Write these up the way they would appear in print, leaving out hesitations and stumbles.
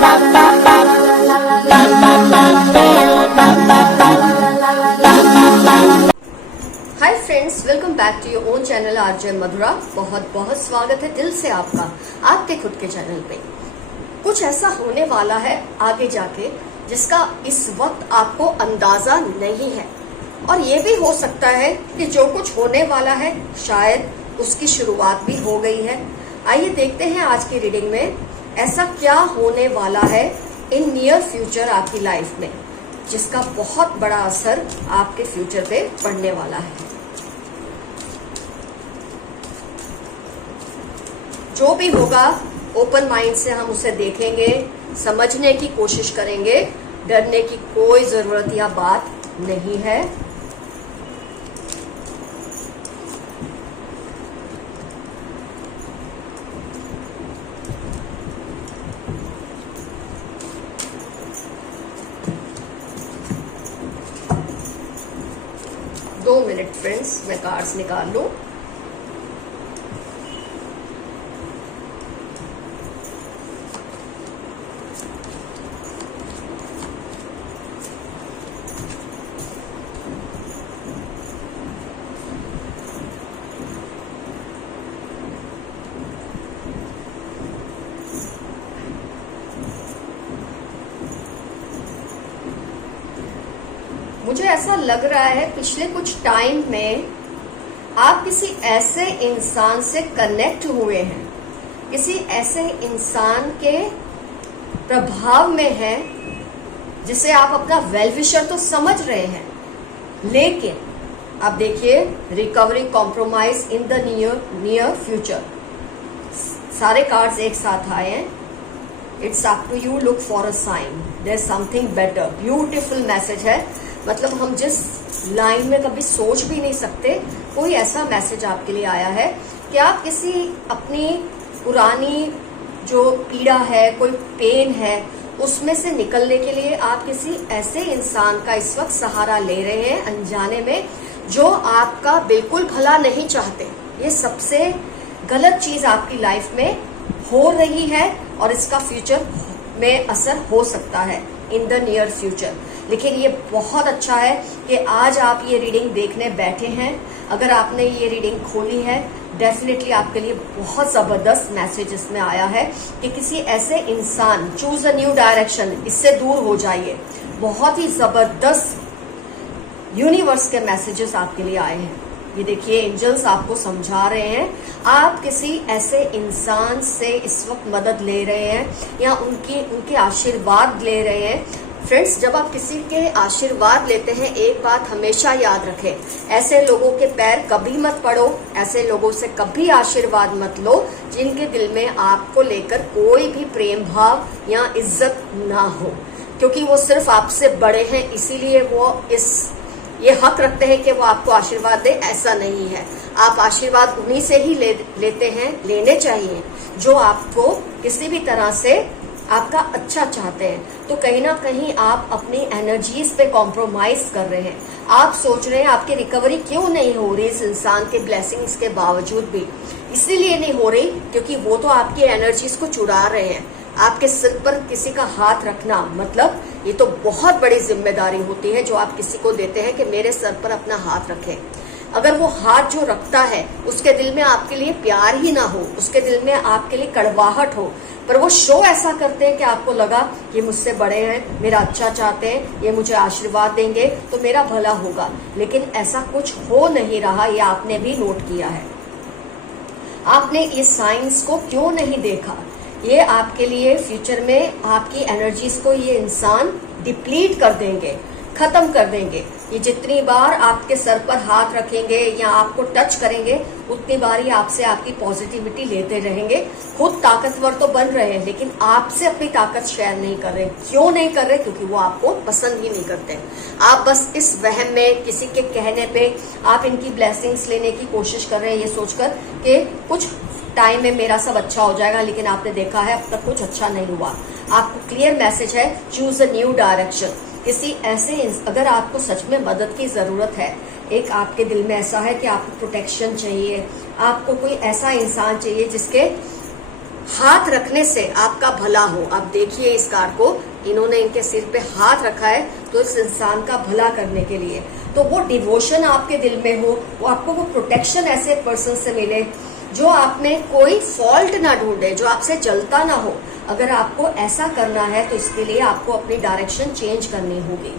Hi friends, welcome back to your own channel RJ Madhura. बहुत बहुत स्वागत है दिल से आपका आपके खुद के चैनल पे। कुछ ऐसा होने वाला है आगे जाके जिसका इस वक्त आपको अंदाजा नहीं है, और ये भी हो सकता है कि जो कुछ होने वाला है शायद उसकी शुरुआत भी हो गई है। आइए देखते हैं आज की रीडिंग में ऐसा क्या होने वाला है इन नियर फ्यूचर आपकी लाइफ में, जिसका बहुत बड़ा असर आपके फ्यूचर पे पड़ने वाला है। जो भी होगा ओपन माइंड से हम उसे देखेंगे, समझने की कोशिश करेंगे। डरने की कोई जरूरत या बात नहीं है। दो मिनट फ्रेंड्स, मैं कार्ड्स निकाल लूं। मुझे ऐसा लग रहा है पिछले कुछ टाइम में आप किसी ऐसे इंसान से कनेक्ट हुए हैं, किसी ऐसे इंसान के प्रभाव में हैं जिसे आप अपना वेल विशर तो समझ रहे हैं, लेकिन आप देखिए recovery, compromise in the near future, सारे कार्ड्स एक साथ आए हैं। It's up to you, look for a sign, there is something better. Beautiful message है, मतलब हम जिस लाइन में कभी सोच भी नहीं सकते, कोई ऐसा मैसेज आपके लिए आया है कि आप किसी अपनी पुरानी जो पीड़ा है, कोई पेन है, उसमें से निकलने के लिए आप किसी ऐसे इंसान का इस वक्त सहारा ले रहे हैं अनजाने में, जो आपका बिल्कुल भला नहीं चाहते। ये सबसे गलत चीज आपकी लाइफ में हो रही है और इसका फ्यूचर में असर हो सकता है इन द नियर फ्यूचर। लेकिन ये बहुत अच्छा है कि आज आप ये रीडिंग देखने बैठे हैं। अगर आपने ये रीडिंग खोली है, डेफिनेटली आपके लिए बहुत जबरदस्त मैसेज इसमें आया है कि किसी ऐसे इंसान, चूज अ न्यू डायरेक्शन, इससे दूर हो जाइए। बहुत ही जबरदस्त यूनिवर्स के मैसेजेस आपके लिए आए हैं। ये देखिए, एंजल्स आपको समझा रहे हैं आप किसी ऐसे इंसान से इस वक्त मदद ले रहे हैं या उनके आशीर्वाद ले रहे हैं। फ्रेंड्स, जब आप किसी के आशीर्वाद लेते हैं, एक बात हमेशा याद रखें, ऐसे लोगों के पैर कभी मत पड़ो, ऐसे लोगों से कभी आशीर्वाद मत लो जिनके दिल में आपको लेकर कोई भी प्रेम भाव या इज्जत ना हो, क्योंकि वो सिर्फ आपसे बड़े हैं, इसीलिए वो ये हक रखते हैं कि वो आपको आशीर्वाद दे। ऐसा नहीं है, आप आशीर्वाद उन्हीं से ही लेते हैं, लेने चाहिए जो आपको किसी भी तरह से आपका अच्छा चाहते हैं। तो कहीं ना कहीं आप अपनी एनर्जीज पे कॉम्प्रोमाइज कर रहे हैं। आप सोच रहे हैं आपकी रिकवरी क्यों नहीं हो रही इस इंसान के ब्लेसिंग्स के बावजूद भी। इसीलिए नहीं हो रही क्योंकि वो तो आपकी एनर्जीज को चुरा रहे हैं। आपके सिर पर किसी का हाथ रखना, मतलब ये तो बहुत बड़ी जिम्मेदारी होती है जो आप किसी को देते हैं कि मेरे सर पर अपना हाथ रखें। अगर वो हाथ जो रखता है उसके दिल में आपके लिए प्यार ही ना हो, उसके दिल में आपके लिए कड़वाहट हो, पर वो शो ऐसा करते हैं कि आपको लगा कि मुझसे बड़े हैं, मेरा अच्छा चाहते हैं, ये मुझे आशीर्वाद देंगे तो मेरा भला होगा, लेकिन ऐसा कुछ हो नहीं रहा। ये आपने भी नोट किया है। आपने इस साइंस को क्यों नहीं देखा? ये आपके लिए फ्यूचर में आपकी एनर्जीज को ये इंसान डिप्लीट कर देंगे, खत्म कर देंगे। ये जितनी बार आपके सर पर हाथ रखेंगे या आपको टच करेंगे, उतनी बार ही आपसे आपकी पॉजिटिविटी लेते रहेंगे। खुद ताकतवर तो बन रहे हैं, लेकिन आपसे अपनी ताकत शेयर नहीं कर रहे। क्यों नहीं कर रहे? क्योंकि वो आपको पसंद ही नहीं करते। आप बस इस वहम में, किसी के कहने पे आप इनकी ब्लेसिंग्स लेने की कोशिश कर रहे हैं, ये सोचकर कि कुछ टाइम में मेरा सब अच्छा हो जाएगा, लेकिन आपने देखा है अब तक कुछ अच्छा नहीं हुआ। आपको क्लियर मैसेज है, चूज अ न्यू डायरेक्शन। किसी ऐसे, अगर आपको सच में मदद की जरूरत है, एक आपके दिल में ऐसा है कि आपको प्रोटेक्शन चाहिए, आपको कोई ऐसा इंसान चाहिए जिसके हाथ रखने से आपका भला हो। आप देखिए इस कार्ड को, इन्होंने इनके सिर पे हाथ रखा है तो इस इंसान का भला करने के लिए। तो वो डिवोशन आपके दिल में हो, वो आपको वो प्रोटेक्शन ऐसे पर्सन से मिले जो आप में कोई फॉल्ट ना ढूंढे, जो आपसे जलता ना हो। अगर आपको ऐसा करना है तो इसके लिए आपको अपनी डायरेक्शन चेंज करनी होगी।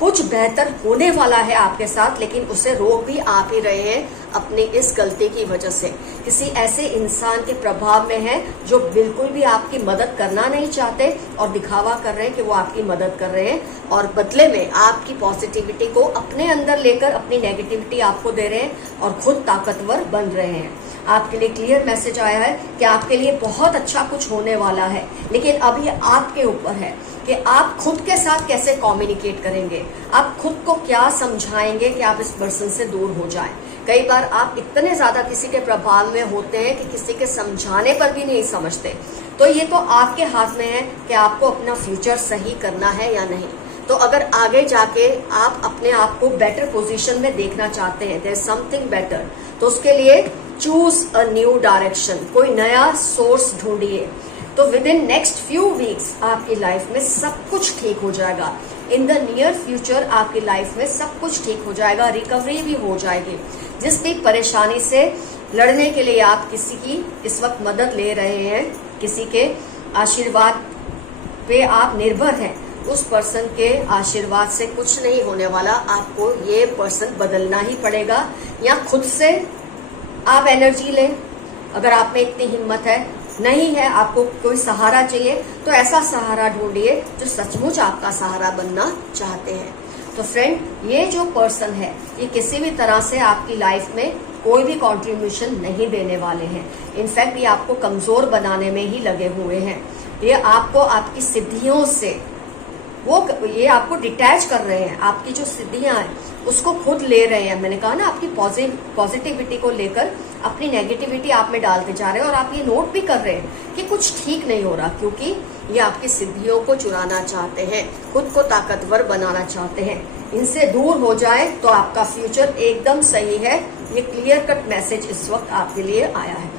कुछ बेहतर होने वाला है आपके साथ, लेकिन उसे रोक भी आप ही रहे हैं अपनी इस गलती की वजह से। किसी ऐसे इंसान के प्रभाव में है जो बिल्कुल भी आपकी मदद करना नहीं चाहते और दिखावा कर रहे हैं कि वो आपकी मदद कर रहे हैं, और बदले में आपकी पॉजिटिविटी को अपने अंदर लेकर अपनी नेगेटिविटी आपको दे रहे हैं और खुद ताकतवर बन रहे हैं। आपके लिए क्लियर मैसेज आया है कि आपके लिए बहुत अच्छा कुछ होने वाला है, लेकिन अभी आपके ऊपर है कि आप खुद के साथ कैसे कम्युनिकेट करेंगे, आप खुद को क्या समझाएंगे कि आप इस पर्सन से दूर हो जाएं। कई बार आप इतने ज्यादा किसी के प्रभाव में होते हैं कि किसी के समझाने पर भी नहीं समझते। तो ये तो आपके हाथ में है कि आपको अपना फ्यूचर सही करना है या नहीं। तो अगर आगे जाके आप अपने आप को बेटर पोजीशन में देखना चाहते हैं, देयर समथिंग बेटर, तो उसके लिए चूज अ न्यू डायरेक्शन, कोई नया सोर्स ढूंढिए। तो with in next few weeks आपकी लाइफ में सब कुछ ठीक हो जाएगा। इन द नियर फ्यूचर आपकी लाइफ में सब कुछ ठीक हो जाएगा, रिकवरी भी हो जाएगी। जिस भी परेशानी से लड़ने के लिए आप किसी की इस वक्त मदद ले रहे हैं, किसी के आशीर्वाद पे आप निर्भर हैं, उस पर्सन के आशीर्वाद से कुछ नहीं होने वाला। आपको ये पर्सन बदलना ही पड़ेगा, या खुद से आप एनर्जी लें। अगर आप में इतनी हिम्मत है, नहीं है, आपको कोई सहारा चाहिए, तो ऐसा सहारा ढूंढिए जो सचमुच आपका सहारा बनना चाहते हैं। तो फ्रेंड, ये जो पर्सन है ये किसी भी तरह से आपकी लाइफ में कोई भी कंट्रीब्यूशन नहीं देने वाले हैं। इनफैक्ट ये आपको कमजोर बनाने में ही लगे हुए हैं। ये आपको आपकी सिद्धियों से ये आपको डिटैच कर रहे हैं। आपकी जो सिद्धियां हैं उसको खुद ले रहे हैं। मैंने कहा ना, आपकी पॉजिटिविटी को लेकर अपनी नेगेटिविटी आप में डालते जा रहे हैं, और आप ये नोट भी कर रहे हैं कि कुछ ठीक नहीं हो रहा, क्योंकि ये आपकी सिद्धियों को चुराना चाहते हैं, खुद को ताकतवर बनाना चाहते हैं। इनसे दूर हो जाए तो आपका फ्यूचर एकदम सही है। ये क्लियर कट मैसेज इस वक्त आपके लिए आया है।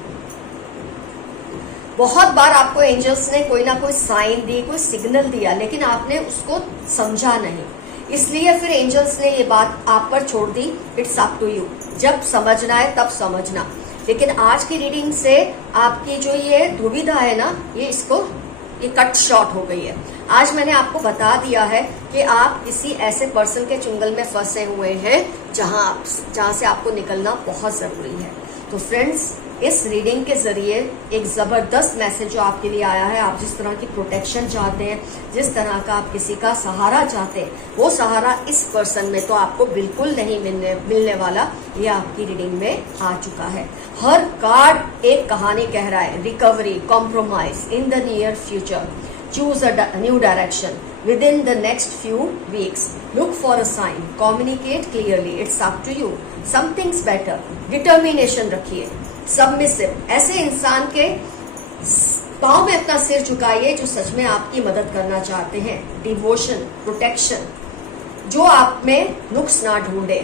बहुत बार आपको एंजल्स ने कोई ना कोई साइन दी, कोई सिग्नल दिया, लेकिन आपने उसको समझा नहीं, इसलिए फिर एंजल्स ने ये बात आप पर छोड़ दी। इट्स अप टू यू, जब समझना है तब समझना। लेकिन आज की रीडिंग से आपकी जो ये दुविधा है ना, ये कट शॉर्ट हो गई है। आज मैंने आपको बता दिया है कि आप किसी ऐसे पर्सन के चुंगल में फंसे हुए हैं जहां से आपको निकलना बहुत जरूरी है। तो फ्रेंड्स, इस रीडिंग के जरिए एक जबरदस्त मैसेज जो आपके लिए आया है, आप जिस तरह की प्रोटेक्शन चाहते हैं, जिस तरह का आप किसी का सहारा चाहते हैं, वो सहारा इस पर्सन में तो आपको बिल्कुल नहीं मिलने वाला। ये आपकी रीडिंग में आ चुका है। हर कार्ड एक कहानी कह रहा है। Recovery, compromise in the near future, choose a new direction within the next few weeks, look for a sign, communicate clearly, it's up to you, something's better, determination रखिए, सबमिसिव, ऐसे इंसान के पांव में अपना सिर झुकाइए जो सच में आपकी मदद करना चाहते हैं। डिवोशन, प्रोटेक्शन, जो आप में नुक्स ना ढूंढे।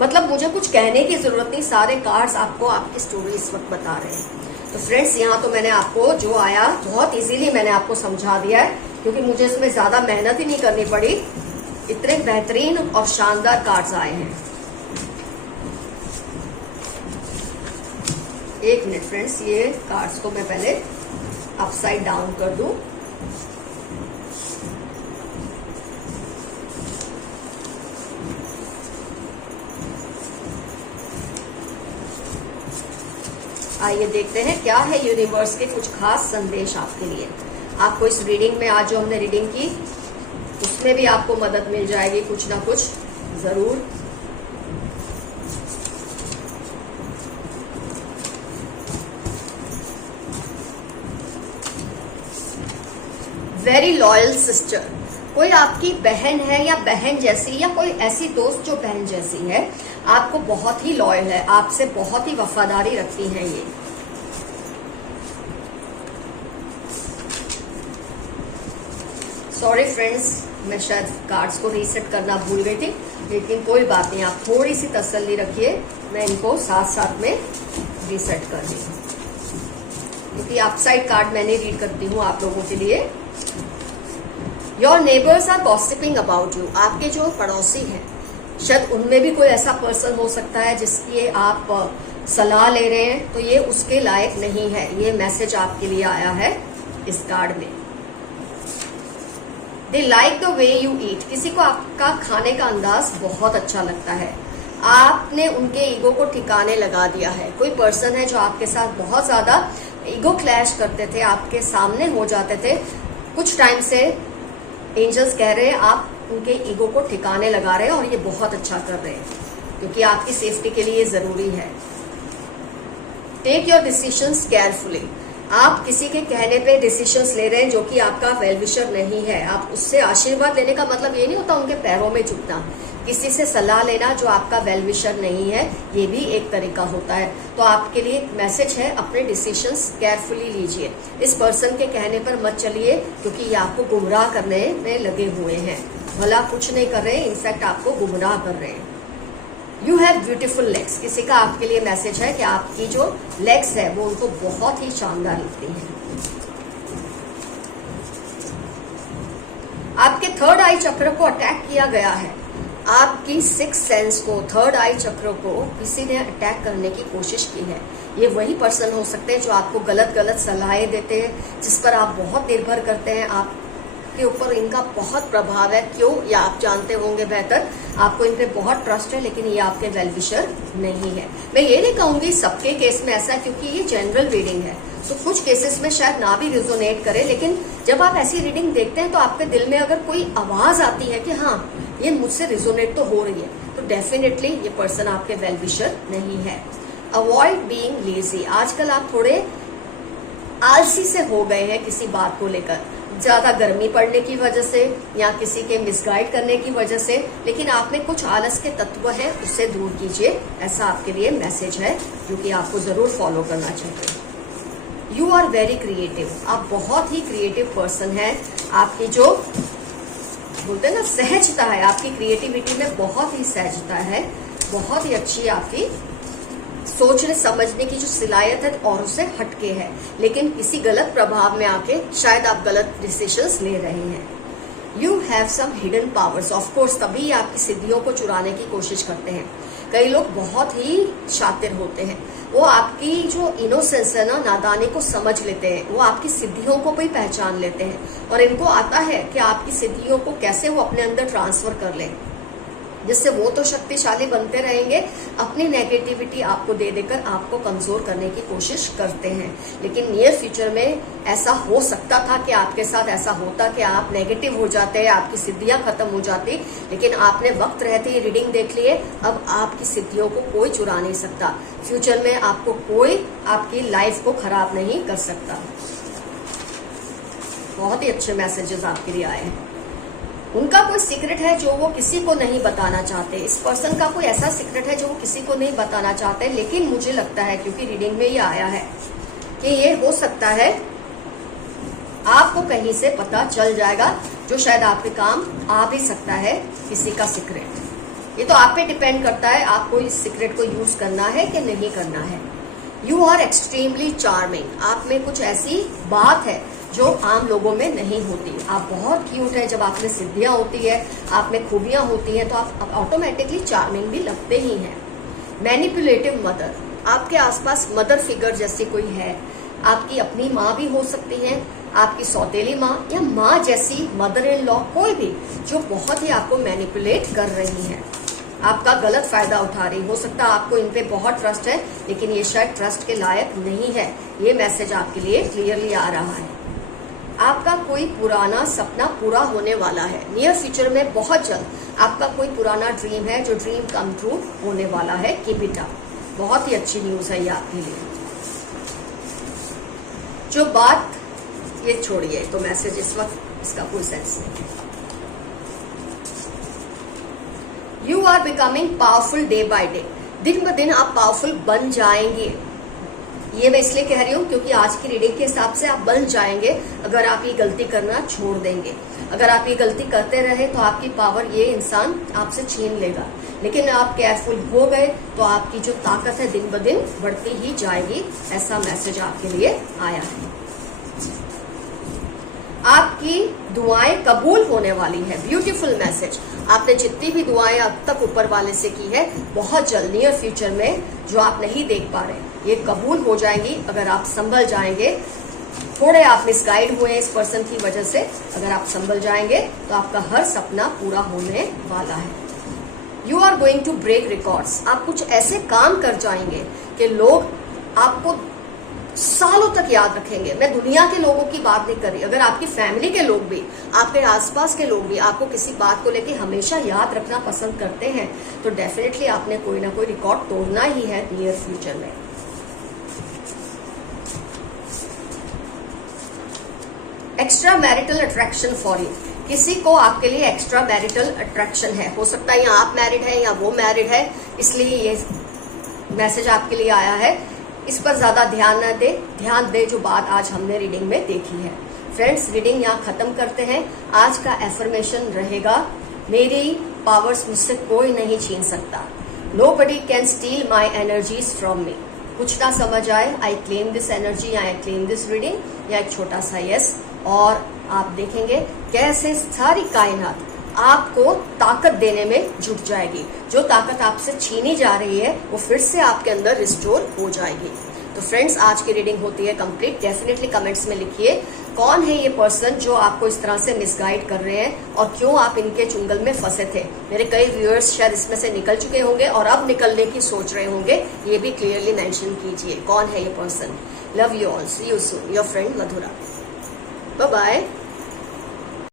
मतलब मुझे कुछ कहने की जरूरत नहीं, सारे कार्ड्स आपको आपकी स्टोरी इस वक्त बता रहे हैं। तो फ्रेंड्स, यहाँ तो मैंने आपको जो आया बहुत इजीली मैंने आपको समझा दिया है, क्योंकि मुझे इसमें ज्यादा मेहनत ही नहीं करनी पड़ी। इतने बेहतरीन और शानदार कार्ड्स आए हैं। एक मिनट फ्रेंड्स, ये कार्ड्स को मैं पहले अपसाइड डाउन कर दूं। आइए देखते हैं क्या है यूनिवर्स के कुछ खास संदेश आपके लिए। आपको इस रीडिंग में, आज जो हमने रीडिंग की उसमें भी आपको मदद मिल जाएगी कुछ ना कुछ जरूर। वेरी लॉयल सिस्टर, कोई आपकी बहन है या बहन जैसी, या कोई ऐसी दोस्त जो बहन जैसी है, आपको बहुत ही लॉयल है, आपसे बहुत ही वफादारी रखती है ये। सॉरी फ्रेंड्स, मैं शायद कार्ड्स को रीसेट करना भूल गई थी, लेकिन कोई बात नहीं, आप थोड़ी सी तसल्ली रखिए, मैं इनको साथ साथ में रीसेट कर दी। क्योंकि अपसाइड कार्ड मैंने रीड करती हूँ आप लोगों के लिए। Your neighbours are gossiping about you, आपके जो पड़ोसी हैं शायद उनमें भी कोई ऐसा पर्सन हो सकता है जिसकी आप सलाह ले रहे हैं, तो ये उसके लायक नहीं है। ये मैसेज आपके लिए आया है इस कार्ड में। They like the way you eat, किसी को आपका खाने का अंदाज बहुत अच्छा लगता है। आपने उनके ईगो को ठिकाने लगा दिया है। कोई पर्सन है जो आपके साथ बहुत ज्यादा ईगो क्लैश करते थे, आपके सामने हो जाते थे, कुछ टाइम से एंजल्स कह रहे हैं आप उनके ईगो को ठिकाने लगा रहे हैं और ये बहुत अच्छा कर रहे हैं क्योंकि आपकी सेफ्टी के लिए जरूरी है। टेक योर डिसीजंस केयरफुली, आप किसी के कहने पे डिसीजंस ले रहे हैं जो कि आपका वेल विशर नहीं है। आप उससे आशीर्वाद लेने का मतलब ये नहीं होता उनके पैरों में झुकना, किसी से सलाह लेना जो आपका वेल विशर नहीं है, ये भी एक तरीका होता है। तो आपके लिए एक मैसेज है, अपने डिसीजंस केयरफुली लीजिए। इस पर्सन के कहने पर मत चलिए क्योंकि ये आपको गुमराह करने में लगे हुए हैं। भला कुछ नहीं कर रहे, इनफैक्ट आपको गुमराह कर रहे हैं। यू हैव ब्यूटीफुल लेग्स, किसी का आपके लिए मैसेज है कि आपकी जो लेग्स है वो उनको बहुत ही शानदार लगती हैं। आपके थर्ड आई चक्र को अटैक किया गया है। आपकी सिक्स सेंस को, थर्ड आई चक्र को किसी ने अटैक करने की कोशिश की है। ये वही पर्सन हो सकते हैं जो आपको गलत गलत सलाहें देते हैं, जिस पर आप बहुत निर्भर करते हैं। आपके ऊपर इनका बहुत प्रभाव है। क्यों, या आप जानते होंगे बेहतर। आपको इन पे बहुत ट्रस्ट है, लेकिन ये आपके वेल विशर नहीं है। मैं ये नहीं कहूंगी सबके केस में ऐसा, क्योंकि ये जनरल रीडिंग है, तो कुछ केसेस में शायद ना भी रिजोनेट करे। लेकिन जब आप ऐसी रीडिंग देखते हैं तो आपके दिल में अगर कोई आवाज आती है कि हाँ ये मुझसे रिजोनेट तो हो रही है, तो डेफिनेटली ये पर्सन आपके वेल विशर नहीं है। अवॉइड बीइंग लेजी, आजकल आप थोड़े आलसी से हो गए हैं किसी बात को लेकर, ज्यादा गर्मी पड़ने की वजह से या किसी के मिसगाइड करने की वजह से, लेकिन आप में कुछ आलस के तत्व हैं, उससे दूर कीजिए। ऐसा आपके लिए मैसेज है जो कि आपको जरूर फॉलो करना चाहिए। यू आर वेरी क्रिएटिव, आप बहुत ही क्रिएटिव पर्सन हैं। आपकी जो बोलते हैं ना सहजता है, आपकी क्रिएटिविटी में बहुत ही सहजता है, बहुत ही अच्छी आपकी सोचने समझने की जो सलाहियत है औरों से हटके है। लेकिन किसी गलत प्रभाव में आके शायद आप गलत डिसीजंस ले रहे हैं। You have some hidden powers, of course तभी आपकी सिद्धियों को चुराने की कोशिश करते हैं। कई लोग बहुत ही शातिर होते हैं, वो आपकी जो इनोसेंस है ना, नादानी को समझ लेते हैं, वो आपकी सिद्धियों को भी पहचान लेते हैं और इनको आता है कि आपकी सिद्धियों को कैसे वो अपने अंदर ट्रांसफर कर लें, जिससे वो तो शक्तिशाली बनते रहेंगे, अपनी नेगेटिविटी आपको दे देकर आपको कमजोर करने की कोशिश करते हैं। लेकिन नियर फ्यूचर में ऐसा हो सकता था कि आपके साथ ऐसा होता कि आप नेगेटिव हो जाते, आपकी सिद्धियां खत्म हो जाती, लेकिन आपने वक्त रहते ही रीडिंग देख लिए। अब आपकी सिद्धियों को कोई चुरा नहीं सकता। फ्यूचर में आपको कोई आपकी लाइफ को खराब नहीं कर सकता। बहुत ही अच्छे मैसेजेस आपके लिए आए हैं। उनका कोई सीक्रेट है जो वो किसी को नहीं बताना चाहते। इस पर्सन का कोई ऐसा सीक्रेट है जो वो किसी को नहीं बताना चाहते, लेकिन मुझे लगता है क्योंकि रीडिंग में ये आया है कि ये हो सकता है आपको कहीं से पता चल जाएगा, जो शायद आपके काम आ भी सकता है किसी का सीक्रेट। ये तो आप पे डिपेंड करता है आपको इस सीक्रेट को यूज करना है कि नहीं करना है। यू आर एक्सट्रीमली चार्मिंग, आप में कुछ ऐसी बात है जो आम लोगों में नहीं होती। आप बहुत क्यूट है, जब आप में सिद्धियां होती है, आप में खूबियां होती हैं, तो आप ऑटोमेटिकली चार्मिंग भी लगते ही हैं। मैनिपुलेटिव मदर, आपके आसपास मदर फिगर जैसी कोई है, आपकी अपनी माँ भी हो सकती है, आपकी सौतेली माँ या माँ जैसी मदर इन लॉ, कोई भी जो बहुत ही आपको मैनिपुलेट कर रही है, आपका गलत फायदा उठा रही। हो सकता है आपको इन पे बहुत ट्रस्ट है, लेकिन ये शायद ट्रस्ट के लायक नहीं है। ये मैसेज आपके लिए क्लियरली आ रहा है। आपका कोई पुराना सपना पूरा होने वाला है। नियर फ्यूचर में बहुत जल्द आपका कोई पुराना ड्रीम है जो ड्रीम कम ट्रू होने वाला है। कीप इट अप, बहुत ही अच्छी न्यूज है ये आपके लिए। जो बात ये छोड़िए, तो मैसेज इस वक्त इसका कोई सेंस नहीं। You are becoming powerful day by day, दिन ब दिन आप पावरफुल बन जाएंगे। ये मैं इसलिए कह रही हूँ क्योंकि आज की रीडिंग के हिसाब से आप बन जाएंगे अगर आप ये गलती करना छोड़ देंगे। अगर आप ये गलती करते रहे तो आपकी पावर ये इंसान आपसे छीन लेगा, लेकिन आप केयरफुल हो गए तो आपकी जो ताकत है दिन ब दिन बढ़ती ही जाएगी। ऐसा मैसेज आपके लिए आया है। आपकी दुआएं कबूल होने वाली है। Beautiful message. आपने जितनी भी दुआएं अब तक ऊपर वाले से की है, बहुत जल्द नियर फ्यूचर में जो आप नहीं देख पा रहे, ये कबूल हो जाएंगी अगर आप संभल जाएंगे। थोड़े आप मिसगाइड हुए इस पर्सन की वजह से, अगर आप संभल जाएंगे तो आपका हर सपना पूरा होने वाला है। You are going to break records. आप कुछ ऐसे काम कर जाएंगे कि लोग आपको सालों तक याद रखेंगे। मैं दुनिया के लोगों की बात नहीं कर रही, अगर आपकी फैमिली के लोग भी, आपके आसपास के लोग भी आपको किसी बात को लेके हमेशा याद रखना पसंद करते हैं तो डेफिनेटली आपने कोई ना कोई रिकॉर्ड तोड़ना ही है नियर फ्यूचर में। Extra marital attraction for you. किसी को आपके लिए एक्स्ट्रा मैरिटल अट्रैक्शन है। हो सकता है या आप मैरिड है या वो मैरिड है, इसलिए ये मैसेज आपके लिए आया है। इस पर ज्यादा ध्यान न दे, ध्यान दे जो बात आज हमने रीडिंग में देखी है। फ्रेंड्स, रीडिंग यहाँ खत्म करते हैं। आज का एफर्मेशन रहेगा, मेरी पावर्स मुझसे कोई नहीं छीन सकता। Nobody can steel my energies from me. कुछ ना समझ आए, I claim this energy, I claim this reading, या एक छोटा सा यस। और आप देखेंगे कैसे सारी कायनात आपको ताकत देने में जुट जाएगी। जो ताकत आपसे छीनी जा रही है वो फिर से आपके अंदर रिस्टोर हो जाएगी। तो फ्रेंड्स, आज की रीडिंग होती है कंप्लीट। डेफिनेटली कमेंट्स में लिखिए कौन है ये पर्सन जो आपको इस तरह से मिसगाइड कर रहे हैं और क्यों आप इनके चुंगल में फंसे थे। मेरे कई व्यूअर्स शायद इसमें से निकल चुके होंगे और अब निकलने की सोच रहे होंगे, ये भी क्लियरली मेंशन कीजिए कौन है ये person. Love you all, see you soon, your friend Madhura. Bye bye.